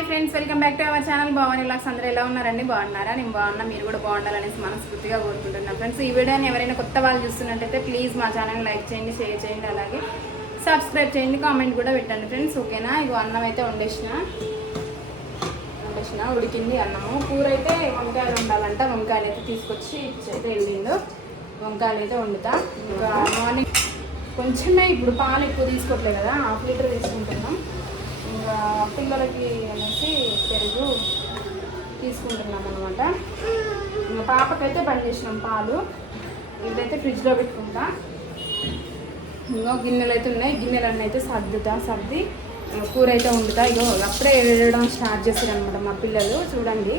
Hi friends welcome back to our channel. Bhavani lakhs అందరూ ఎలా ఉన్నారండి? బాగున్నారా? నేను బాగున్నా మీరు కూడా బాగుండాలనేసి మనస్ఫూర్తిగా కోరుకుంటున్నాను ఫ్రెండ్స్ ఈ వీడియోని ఎవరైనా కొత్త వాళ్ళు చూస్తున్నట్టయితే ప్లీజ్ మా ఛానల్ లైక్ చేయండి షేర్ చేయండి అలాగే సబ్స్క్రైబ్ చేయండి కామెంట్ కూడా పెట్టండి ఫ్రెండ్స్ ఓకేనా? ఇగో అన్నం అయితే వండేసిన. వండేసిన ఉడికింది అన్నము. కూర అయితే వంకాయలు ఉండాలంట. వంకాయలు అయితే తీసుకొచ్చి అయితే వెళ్ళిండు వంకాయలు అయితే వండుతా. ఇంకా మార్నింగ్ కొంచెమే ఇప్పుడు పాలు ఎక్కువ తీసుకోవట్లేదు కదా హాఫ్ లీటర్ తీసుకుంటున్నాం. పిల్లలకి అనేసి పెరుగు తీసుకుంటున్నాం అనమాట ఇంకా పాపకైతే బంద్ చేసినాం పాలు. ఇదైతే ఫ్రిడ్జ్లో పెట్టుకుంటా. ఇంకో గిన్నెలు అయితే ఉన్నాయి. గిన్నెలన్నీ అయితే సర్దుతా సర్ది కూర అయితే వండుతా. ఇగో అప్పుడే వేయడం స్టార్ట్ చేస్తారు అనమాట మా పిల్లలు. చూడండి.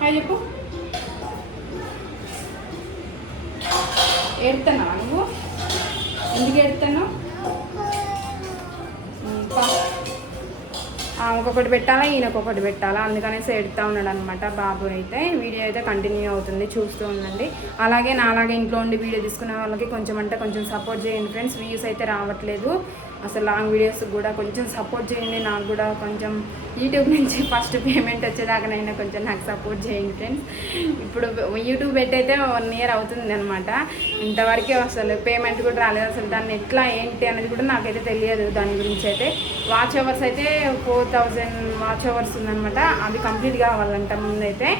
హాయ్ చెప్పు. ఏడుతున్నావా నువ్వు? ఎందుకు ఎడతాను ఒక్కొక్కటి పెట్టాలా ఈయనకు ఒకటి పెట్టాలా అందుకనేసి ఎడుతూ ఉన్నాడు అనమాట బాబు అయితే వీడియో అయితే కంటిన్యూ అవుతుంది చూస్తూ ఉండండి. అలాగే నాలాగే ఇంట్లో ఉండి వీడియో తీసుకునే వాళ్ళకి కొంచెం అంటే కొంచెం సపోర్ట్ చేయండి ఫ్రెండ్స్ వ్యూస్ అయితే రావట్లేదు. అసలు లాంగ్ వీడియోస్ కూడా కొంచెం సపోర్ట్ చేయండి. నాకు కూడా కొంచెం యూట్యూబ్ నుంచి ఫస్ట్ పేమెంట్ వచ్చేదాకానైనా కొంచెం నాకు సపోర్ట్ చేయండి ఫ్రెండ్స్ ఇప్పుడు యూట్యూబ్ పెట్టయితే వన్ ఇయర్ అవుతుంది అనమాట ఇంతవరకు అసలు పేమెంట్ కూడా రాలేదు. అసలు దాన్ని ఎట్లా ఏంటి అనేది కూడా నాకైతే తెలియదు. దాని గురించి అయితే వాచ్ అవర్స్ అయితే ఫోర్ థౌజండ్ వాచ్ అవర్స్ ఉందనమాట అవి కంప్లీట్ కావాలంట ముందైతే.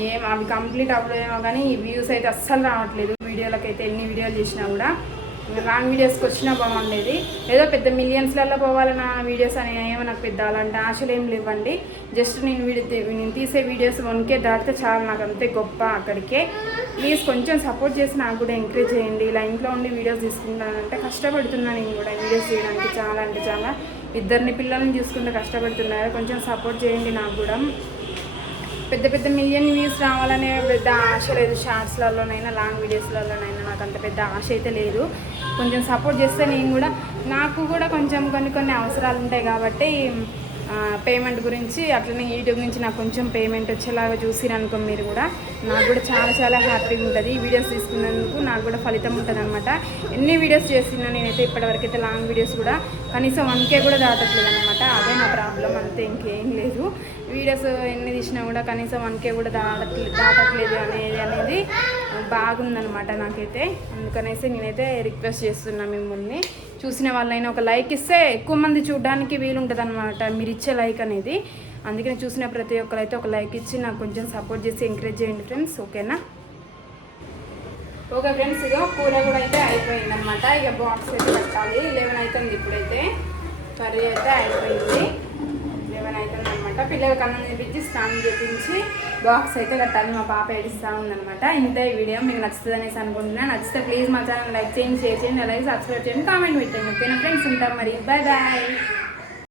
ఏం అవి కంప్లీట్ అవ్వలేమో కానీ ఈ వ్యూస్ అయితే అస్సలు రావట్లేదు. వీడియోలకైతే ఎన్ని వీడియోలు చేసినా కూడా. రాంగ్ వీడియోస్కి వచ్చినా బాగుండేది. ఏదో పెద్ద మిలియన్స్లలో పోవాలన్న వీడియోస్ అని ఏమో నాకు పెద్ద అలాంటి ఆశలు ఏం లేవండి. జస్ట్ నేను వీడి నేను తీసే వీడియోస్ వన్కే దాటితే చాలా నాకు అంతే గొప్ప అక్కడికే. ప్లీజ్ కొంచెం సపోర్ట్ చేసి నాకు కూడా ఎంకరేజ్ చేయండి. ఇలా ఇంట్లో ఉండి వీడియోస్ తీసుకుంటానంటే కష్టపడుతున్నాను నేను కూడా వీడియోస్ చేయడానికి చాలా అంటే చాలా. ఇద్దరిని పిల్లల్ని చూసుకుంటే కష్టపడుతున్నారు. కొంచెం సపోర్ట్ చేయండి నాకు కూడా. పెద్ద పెద్ద మిలియన్ వ్యూస్ రావాలనే పెద్ద ఆశ లేదు షార్ట్స్లలోనైనా లాంగ్ వీడియోస్లలోనైనా నాకు అంత పెద్ద ఆశ అయితే లేదు. కొంచెం సపోర్ట్ చేస్తే నేను కూడా నాకు కూడా కొంచెం కొన్ని కొన్ని అవసరాలు ఉంటాయి కాబట్టి పేమెంట్ గురించి అట్లనే యూట్యూబ్ నుంచి నాకు కొంచెం పేమెంట్ వచ్చేలాగా చూసిరనుకో మీరు కూడా. నాకు కూడా చాలా చాలా హ్యాపీగా ఉంటుంది. ఈ వీడియోస్ తీసుకున్నందుకు నాకు కూడా ఫలితం ఉంటుంది అనమాట ఎన్ని వీడియోస్ చేసినా నేనైతే ఇప్పటివరకు అయితే లాంగ్ వీడియోస్ కూడా కనీసం వన్ కే కూడా దాటట్లేదు అనమాట అదే నా ప్రాబ్లం అంతే ఇంకేం లేదు. వీడియోస్ ఎన్ని తీసినా కూడా కనీసం వన్ కే కూడా దాటట్లేదు దాటట్లేదు అనేది అనేది బాగుందనమాట నాకైతే. అందుకనేసి నేనైతే రిక్వెస్ట్ చేస్తున్నా మిమ్మల్ని. చూసిన వాళ్ళైనా ఒక లైక్ ఇస్తే ఎక్కువ మంది చూడడానికి వీలుంటుంది అనమాట మీరు ఇచ్చే లైక్ అనేది. అందుకని చూసిన ప్రతి ఒక్కరైతే ఒక లైక్ ఇచ్చి నాకు కొంచెం సపోర్ట్ చేసి ఎంకరేజ్ చేయండి ఫ్రెండ్స్. ఓకేనా? ఓకే ఫ్రెండ్స్ ఇక కూర కూడా అయితే అయిపోయింది అనమాట ఇక బాక్స్ అయితే పెట్టాలి. లెవెన్ అవుతుంది ఇప్పుడైతే. కర్రీ అయితే అయిపోయింది. లెవెన్ అవుతుంది అనమాట పిల్లలకి అన్నం తినిపించి స్నానం చేపించి బాక్స్ అయితే కట్టాలి. మా పాప ఏడుస్తూ ఉందనమాట ఇంత ఈ వీడియో. మీకు నచ్చుతుంది అనేసి అనుకుంటున్నాను నచ్చితే ప్లీజ్ మా ఛానల్ లైక్ చేయండి షేర్ చేయండి అలాగే సబ్స్క్రైబ్ చేయండి కామెంట్ పెట్టండి. ఓకేనా ఫ్రెండ్స్ ఉంటాం మరి. Bye bye